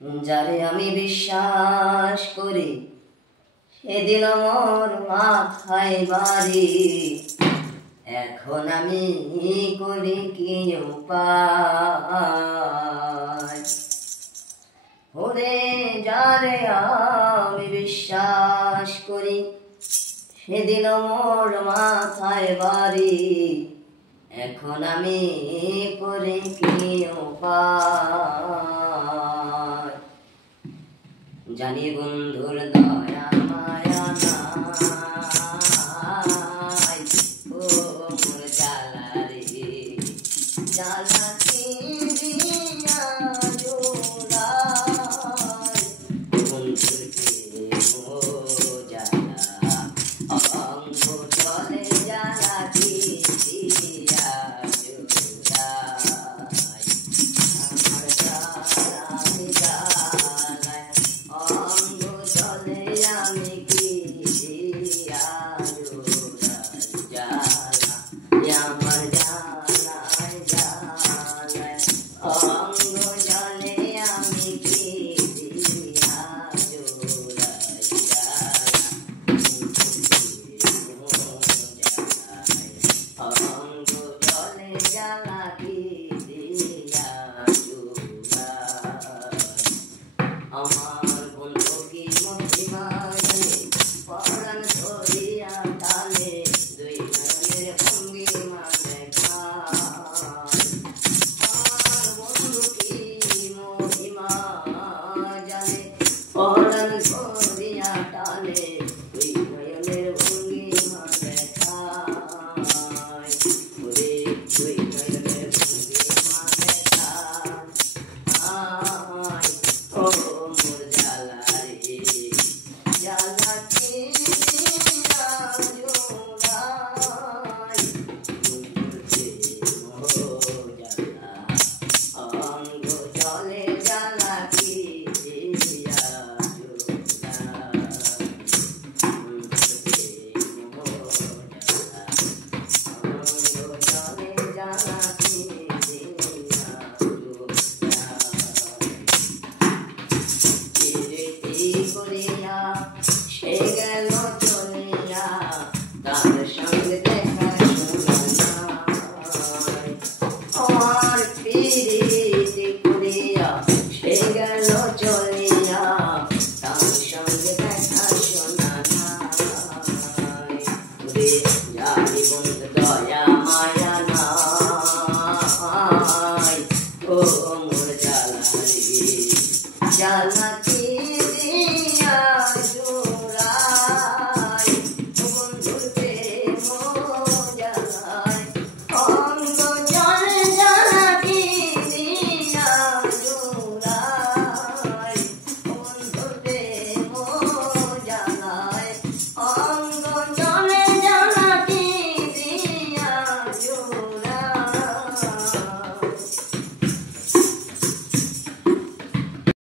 যারে আমি বিশ্বাস করি সেদিন মোর মাথায় বাড়ি। এখন আমি করি কি উপায়? ওরে যারে আমি বিশ্বাস করি সেদিন মোর মাথায় বাড়ি। এখন আমি করি কি উপায়? জানি বন্ধুর দয়া মায়া নাই, ও মোর জ্বালা রে জ্বালা কি দিয়া জোড়াই। বন্ধুর প্রেম জ্বালা অঙ্গ চলে জ্বালা কি দিয়া জোড়াই। আমার জ্বালা জ্বালায় অঙ্গ চলে আমি কি দিয়া জোড়াই। জ্বালা আমার জ্বালায় জ্বালায় অঙ্গ চলে আমি কি দিয়া জোড়াই। অঙ্গ চলে জ্বালা কি দিয়া জোড়াই। আমার বন্ধু কি মহিমা জানে, পরাণ ধরিয়া টানে দুই নয়নের ভঙ্গিমা দেখায়। আমার বন্ধু কি মহিমা জানে, পরাণ ধরিয়া টানে দুই নয়নের ভঙ্গিমা দেখায়। ওরে দুই নয়নের ভঙ্গিমা দেখায়। ও মোর জ্বালা রে জ্বালা কি দিয়া জোড়াই। বন্ধুর প্রেম জ্বালা অঙ্গ চলে জ্বালা কি দিয়া জোড়াই। বন্ধুর প্রেম জ্বালা অঙ্গ চলে জ্বালা কি দিয়া জোড়াই। করিয়া সে গেল চলিয়া, তার সঙ্গে দেখা শোনা নাই। আমার প্রীতি করিয়া সে গেল চলিয়া, তার সঙ্গে দেখা শোনা নাই। ওরে জানি বন্ধু দয়া মায়া নাই, ও মোর জ্বালা রে জ্বালা